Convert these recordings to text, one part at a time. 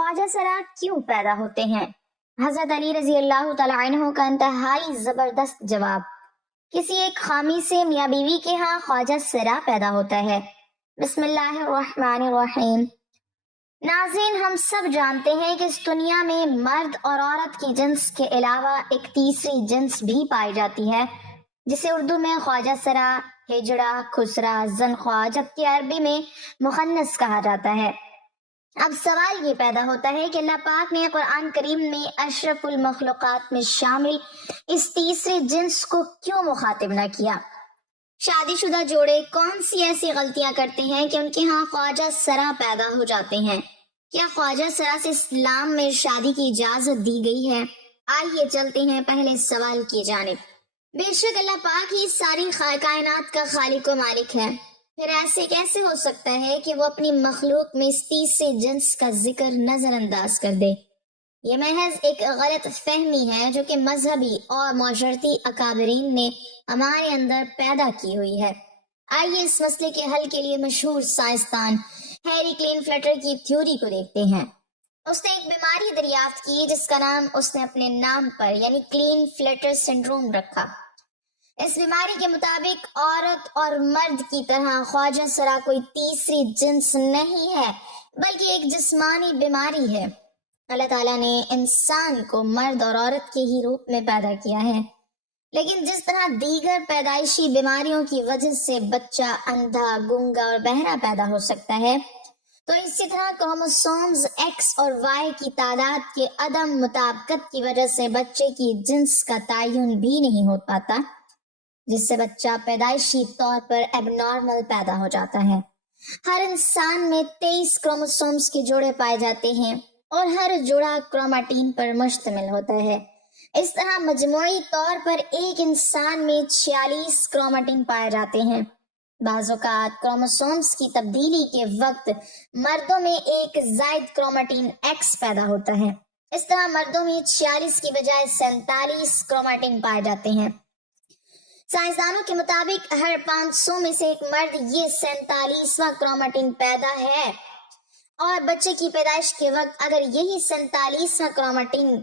خواجہ سرا کیوں پیدا ہوتے ہیں؟ حضرت علی رضی اللہ تعالیٰ عنہ کا انتہائی زبردست جواب: کسی ایک خامی سے میاں بیوی کے ہاں خواجہ سرا پیدا ہوتا ہے۔ بسم اللہ الرحمن الرحیم۔ ناظرین، ہم سب جانتے ہیں کہ اس دنیا میں مرد اور عورت کی جنس کے علاوہ ایک تیسری جنس بھی پائی جاتی ہے، جسے اردو میں خواجہ سرا، ہجڑا، خسرا، زنخواہ، جبکہ عربی میں مخنث کہا جاتا ہے۔ اب سوال یہ پیدا ہوتا ہے کہ اللہ پاک نے قرآن کریم میں اشرف المخلوقات میں شامل اس تیسرے جنس کو کیوں مخاطب نہ کیا؟ شادی شدہ جوڑے کون سی ایسی غلطیاں کرتے ہیں کہ ان کے ہاں خواجہ سرا پیدا ہو جاتے ہیں؟ کیا خواجہ سرا سے اسلام میں شادی کی اجازت دی گئی ہے؟ آئیے چلتے ہیں پہلے سوال کی جانب۔ بے شک اللہ پاک ہی ساری کائنات کا خالق و مالک ہے، پھر ایسے کیسے ہو سکتا ہے کہ وہ اپنی مخلوق میں اس تیسرے جنس کا ذکر نظر انداز کر دے؟ یہ محض ایک غلط فہمی ہے جو کہ مذہبی اور معاشرتی اکابرین نے ہمارے اندر پیدا کی ہوئی ہے۔ آئیے اس مسئلے کے حل کے لیے مشہور سائنسدان ہیری کلین فلٹر کی تھیوری کو دیکھتے ہیں۔ اس نے ایک بیماری دریافت کی جس کا نام اس نے اپنے نام پر یعنی کلین فلٹر سنڈروم رکھا۔ اس بیماری کے مطابق عورت اور مرد کی طرح خواجہ سرا کوئی تیسری جنس نہیں ہے، بلکہ ایک جسمانی بیماری ہے۔ اللہ تعالیٰ نے انسان کو مرد اور عورت کے ہی روپ میں پیدا کیا ہے، لیکن جس طرح دیگر پیدائشی بیماریوں کی وجہ سے بچہ اندھا، گونگا اور بہرا پیدا ہو سکتا ہے، تو اسی طرح کروموسومز ایکس اور وائی کی تعداد کے عدم مطابقت کی وجہ سے بچے کی جنس کا تعین بھی نہیں ہو پاتا، جس سے بچہ پیدائشی طور پر ایب نارمل پیدا ہو جاتا ہے۔ ہر انسان میں 23 کروموسومز کے جوڑے پائے جاتے ہیں اور ہر جوڑا کروماٹین پر مشتمل ہوتا ہے۔ اس طرح مجموعی طور پر ایک انسان میں 46 کروماٹین پائے جاتے ہیں۔ بعض اوقات کروموسومز کی تبدیلی کے وقت مردوں میں ایک زائد کروماٹین ایکس پیدا ہوتا ہے۔ اس طرح مردوں میں 46 کی بجائے 47 کروماٹین پائے جاتے ہیں۔ سائنسدانوں کے مطابق ہر 500 میں سے ایک مرد یہ 47واں کروماٹین پیدا ہے، اور بچے کی پیدائش کے وقت اگر یہی 47واں کروماٹین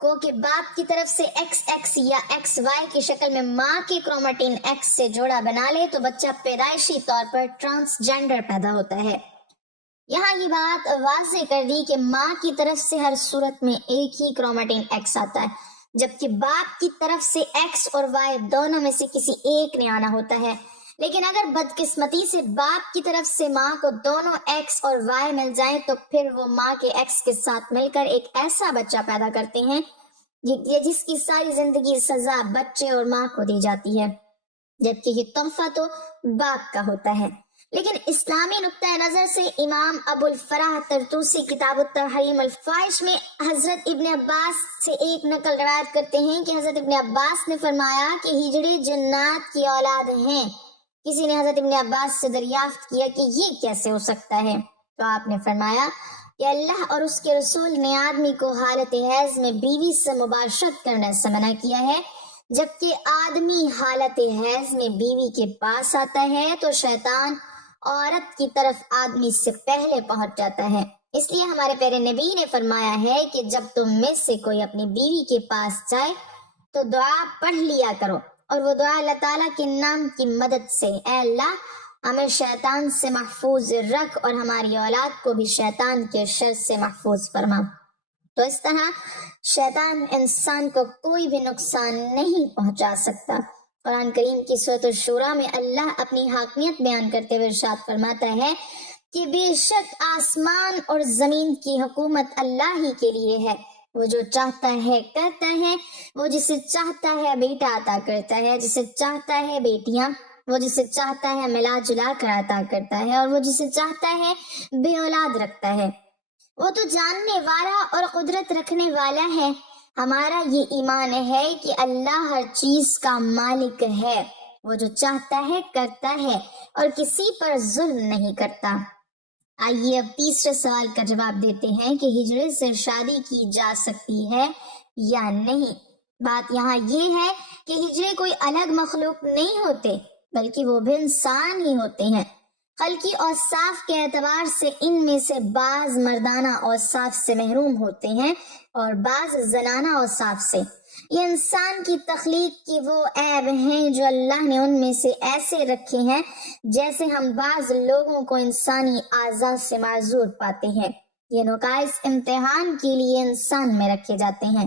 کو کہ باپ کی طرف سے ایکس ایکس یا ایکس وائی کی شکل میں ماں کے کروماٹین ایکس سے جوڑا بنا لے تو بچہ پیدائشی طور پر ٹرانسجینڈر پیدا ہوتا ہے۔ یہاں یہ بات واضح کر دی کہ ماں کی طرف سے ہر صورت میں ایک ہی کروماٹین ایکس آتا ہے، جبکہ باپ کی طرف سے ایکس اور وائی دونوں میں سے کسی ایک نے آنا ہوتا ہے۔ لیکن اگر بدقسمتی سے باپ کی طرف سے ماں کو دونوں ایکس اور وائی مل جائیں تو پھر وہ ماں کے ایکس کے ساتھ مل کر ایک ایسا بچہ پیدا کرتے ہیں جس کی ساری زندگی سزا بچے اور ماں کو دی جاتی ہے، جبکہ یہ تحفہ تو باپ کا ہوتا ہے۔ لیکن اسلامی نقطہ نظر سے امام ابو الفرح طرطوسی کتاب التحریم الفاحش میں حضرت ابن عباس سے ایک نقل روایت کرتے ہیں کہ حضرت ابن عباس نے فرمایا کہ ہجڑے جنات کی اولاد ہیں۔ کسی نے حضرت ابن عباس سے دریافت کیا کہ یہ کیسے ہو سکتا ہے، تو آپ نے فرمایا کہ اللہ اور اس کے رسول نے آدمی کو حالت حیض میں بیوی سے مباشرت کرنے سے منع کیا ہے، جبکہ آدمی حالت حیض میں بیوی کے پاس آتا ہے تو شیطان عورت کی طرف آدمی سے پہلے پہنچ جاتا ہے۔ اس لیے ہمارے پیارے نبی نے فرمایا ہے کہ جب تم میں سے کوئی اپنی بیوی کے پاس جائے تو دعا پڑھ لیا کرو، اور وہ دعا اللہ تعالیٰ کے نام کی مدد سے: اے اللہ ہمیں شیطان سے محفوظ رکھ اور ہماری اولاد کو بھی شیطان کے شر سے محفوظ فرما۔ تو اس طرح شیطان انسان کو کوئی بھی نقصان نہیں پہنچا سکتا۔ قرآن کریم کی سورۃ الشورى میں اللہ اپنی حاکمیت بیان کرتے ہوئے ارشاد فرماتا ہے کہ بے شک آسمان اور زمین کی حکومت اللہ ہی کے لیے ہے، وہ جو چاہتا ہے کرتا ہے، وہ جسے چاہتا ہے بیٹا عطا کرتا ہے، جسے چاہتا ہے بیٹیاں، وہ جسے چاہتا ہے ملا جلا کر عطا کرتا ہے، اور وہ جسے چاہتا ہے بے اولاد رکھتا ہے۔ وہ تو جاننے والا اور قدرت رکھنے والا ہے۔ ہمارا یہ ایمان ہے کہ اللہ ہر چیز کا مالک ہے، وہ جو چاہتا ہے کرتا ہے اور کسی پر ظلم نہیں کرتا۔ آئیے اب تیسرے سوال کا جواب دیتے ہیں کہ ہجڑے سے شادی کی جا سکتی ہے یا نہیں۔ بات یہاں یہ ہے کہ ہجڑے کوئی الگ مخلوق نہیں ہوتے، بلکہ وہ بھی انسان ہی ہوتے ہیں۔ خلقی اوصاف کے اعتبار سے ان میں سے بعض مردانہ اوصاف سے محروم ہوتے ہیں اور بعض زنانہ اوصاف سے۔ یہ انسان کی تخلیق کی وہ عیب ہیں جو اللہ نے ان میں سے ایسے رکھے ہیں جیسے ہم بعض لوگوں کو انسانی اعضاء سے معذور پاتے ہیں۔ یہ نقائص امتحان کے لیے انسان میں رکھے جاتے ہیں۔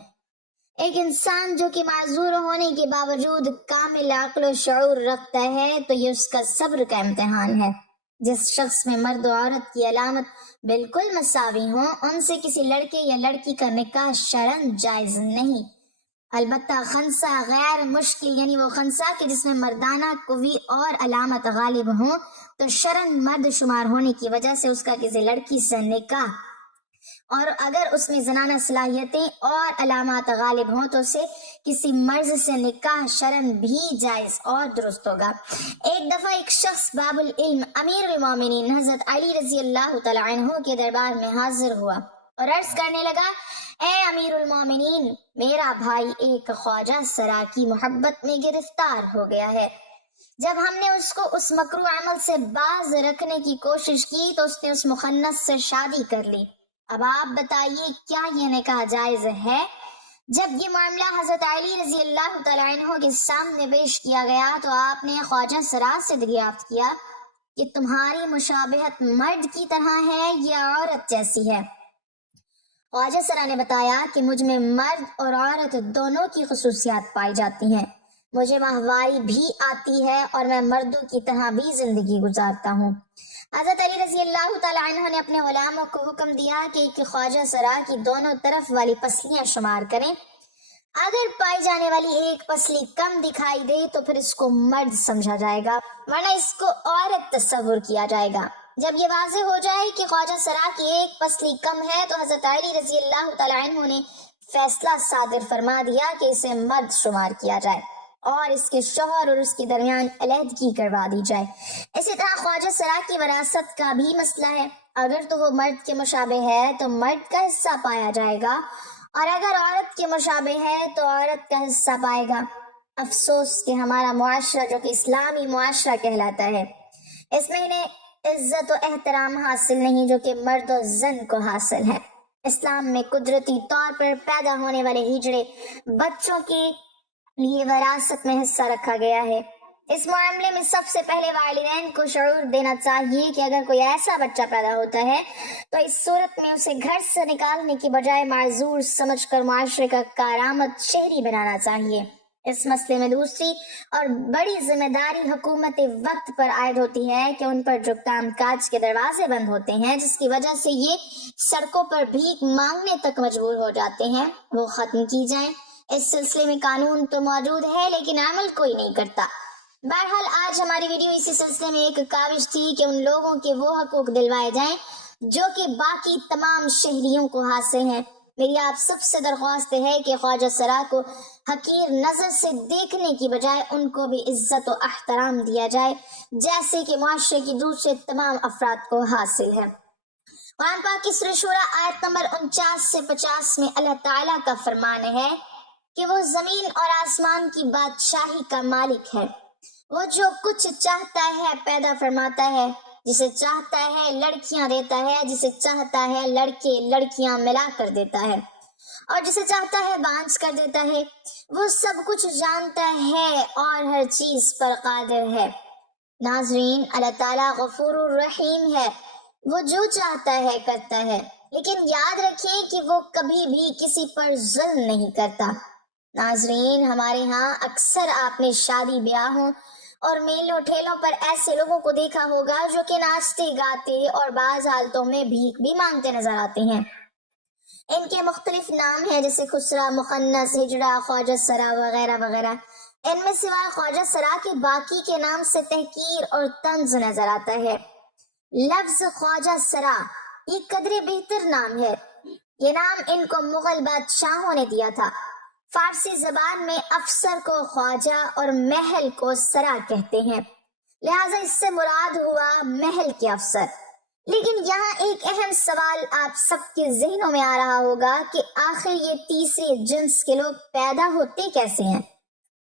ایک انسان جو کہ معذور ہونے کے باوجود کامل عقل و شعور رکھتا ہے تو یہ اس کا صبر کا امتحان ہے۔ جس شخص میں مرد و عورت کی علامت بالکل مساوی ہوں، ان سے کسی لڑکے یا لڑکی کا نکاح شرعاً جائز نہیں۔ البتہ خنثی غیر مشکل، یعنی وہ خنثی کہ جس میں مردانہ قوی اور علامت غالب ہوں، تو شرعاً مرد شمار ہونے کی وجہ سے اس کا کسی لڑکی سے نکاح، اور اگر اس میں زنانہ صلاحیتیں اور علامات غالب ہوں تو اسے کسی مرد سے نکاح شرعاً بھی جائز اور درست ہوگا۔ ایک دفعہ ایک شخص باب العلم امیر المومنین حضرت علی رضی اللہ تعالی عنہ کے دربار میں حاضر ہوا اور عرض کرنے لگا، اے امیر المومنین، میرا بھائی ایک خواجہ سرا کی محبت میں گرفتار ہو گیا ہے۔ جب ہم نے اس کو اس مکروہ عمل سے باز رکھنے کی کوشش کی تو اس نے اس مخنث سے شادی کر لی۔ اب آپ بتائیے کیا یہ نکاح جائز ہے؟ جب یہ معاملہ حضرت علی رضی اللہ تعالیٰ عنہ کے سامنے پیش کیا گیا تو آپ نے خواجہ سرا سے دریافت کیا کہ تمہاری مشابہت مرد کی طرح ہے یا عورت جیسی ہے؟ خواجہ سرا نے بتایا کہ مجھ میں مرد اور عورت دونوں کی خصوصیات پائی جاتی ہیں، مجھے ماہواری بھی آتی ہے اور میں مردوں کی طرح بھی زندگی گزارتا ہوں۔ حضرت علی رضی اللہ تعالیٰ عنہ نے اپنے غلاموں کو حکم دیا کہ خواجہ سرا کی دونوں طرف والی پسلیاں شمار کریں، اگر پائی جانے والی ایک پسلی کم دکھائی دے تو پھر اس کو مرد سمجھا جائے گا، ورنہ اس کو عورت تصور کیا جائے گا۔ جب یہ واضح ہو جائے کہ خواجہ سرا کی ایک پسلی کم ہے تو حضرت علی رضی اللہ تعالیٰ عنہ نے فیصلہ صادر فرما دیا کہ اسے مرد شمار کیا جائے اور اس کے شوہر اور اس کے درمیان علیحدگی کروا دی جائے۔ اسی طرح خواجہ سرا کی وراثت کا بھی مسئلہ ہے، اگر تو وہ مرد کے مشابہ ہے تو مرد کا حصہ پایا جائے گا، اور اگر عورت کے مشابہ ہے تو عورت کا حصہ پائے گا۔ افسوس کہ ہمارا معاشرہ جو کہ اسلامی معاشرہ کہلاتا ہے، اس میں انہیں عزت و احترام حاصل نہیں جو کہ مرد و زن کو حاصل ہے۔ اسلام میں قدرتی طور پر پیدا ہونے والے ہجڑے بچوں کے لیے وراثت میں حصہ رکھا گیا ہے۔ اس معاملے میں سب سے پہلے والدین کو شعور دینا چاہیے کہ اگر کوئی ایسا بچہ پیدا ہوتا ہے تو اس صورت میں اسے گھر سے نکالنے کی بجائے معذور سمجھ کر معاشرے کا کارآمد شہری بنانا چاہیے۔ اس مسئلے میں دوسری اور بڑی ذمہ داری حکومت وقت پر عائد ہوتی ہے کہ ان پر جو کام کاج کے دروازے بند ہوتے ہیں جس کی وجہ سے یہ سڑکوں پر بھیک مانگنے تک مجبور ہو جاتے ہیں، وہ ختم کی جائیں۔ اس سلسلے میں قانون تو موجود ہے لیکن عمل کوئی نہیں کرتا۔ بہرحال آج ہماری ویڈیو اسی سلسلے میں ایک کاوش تھی کہ ان لوگوں کے وہ حقوق دلوائے جائیں جو کہ باقی تمام شہریوں کو حاصل ہیں۔ میری آپ سب سے درخواست ہے کہ خواجہ سرا کو حقیر نظر سے دیکھنے کی بجائے ان کو بھی عزت و احترام دیا جائے جیسے کہ معاشرے کی دوسرے تمام افراد کو حاصل ہے۔ قرآن پاک کی سورہ شورى آیت نمبر 49 سے 50 میں اللہ تعالیٰ کا فرمان ہے کہ وہ زمین اور آسمان کی بادشاہی کا مالک ہے، وہ جو کچھ چاہتا ہے پیدا فرماتا ہے، جسے چاہتا ہے لڑکیاں دیتا ہے، جسے چاہتا ہے لڑکے لڑکیاں ملا کر دیتا ہے، اور جسے چاہتا ہے بانجھ کر دیتا ہے۔ وہ سب کچھ جانتا ہے اور ہر چیز پر قادر ہے۔ ناظرین، اللہ تعالیٰ غفور الرحیم ہے، وہ جو چاہتا ہے کرتا ہے، لیکن یاد رکھیں کہ وہ کبھی بھی کسی پر ظلم نہیں کرتا۔ ناظرین، ہمارے ہاں اکثر آپ نے شادی بیاہوں اور میلوں ٹھیلوں پر ایسے لوگوں کو دیکھا ہوگا جو کہ ناچتے گاتے اور بعض حالتوں میں بھیک بھی مانگتے نظر آتے ہیں۔ ان کے مختلف نام ہیں جیسے خسرا، مخنث، ہجڑا، خواجہ سرا وغیرہ وغیرہ۔ ان میں سوائے خواجہ سرا کے باقی کے نام سے تحقیر اور طنز نظر آتا ہے۔ لفظ خواجہ سرا یہ قدرے بہتر نام ہے۔ یہ نام ان کو مغل بادشاہوں نے دیا تھا۔ فارسی زبان میں افسر کو خواجہ اور محل کو سرا کہتے ہیں، لہٰذا اس سے مراد ہوا محل کے افسر۔ لیکن یہاں ایک اہم سوال آپ سب کے ذہنوں میں آ رہا ہوگا کہ آخر یہ تیسرے جنس کے لوگ پیدا ہوتے کیسے ہیں؟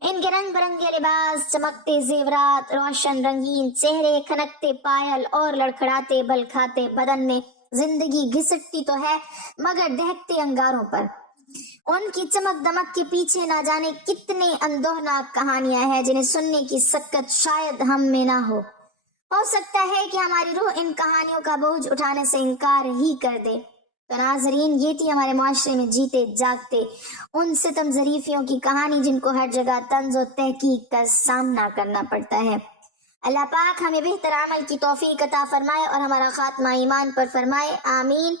ان کے رنگ برنگے لباس، چمکتے زیورات، روشن رنگین چہرے، کھنکتے پائل اور لڑکھڑاتے بھلکھاتے بدن میں زندگی گھسٹتی تو ہے مگر دہکتے انگاروں پر۔ ان کی چمک دمک کے پیچھے نہ جانے کتنے اندوہناک کہانیاں ہیں جنہیں سننے کی سکت شاید ہم میں نہ ہو سکتا ہے کہ ہماری روح ان کہانیوں کا بوجھ اٹھانے سے انکار ہی کر دے۔ تو ناظرین، یہ تھی ہمارے معاشرے میں جیتے جاگتے ان ستم ظریفیوں کی کہانی جن کو ہر جگہ طنز و تحقیق کا سامنا کرنا پڑتا ہے۔ اللہ پاک ہمیں بہتر عمل کی توفیق عطا فرمائے اور ہمارا خاتمہ ایمان پر فرمائے، آمین۔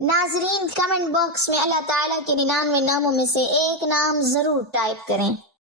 ناظرین، کمنٹ باکس میں اللہ تعالیٰ کے 99 ناموں میں سے ایک نام ضرور ٹائپ کریں۔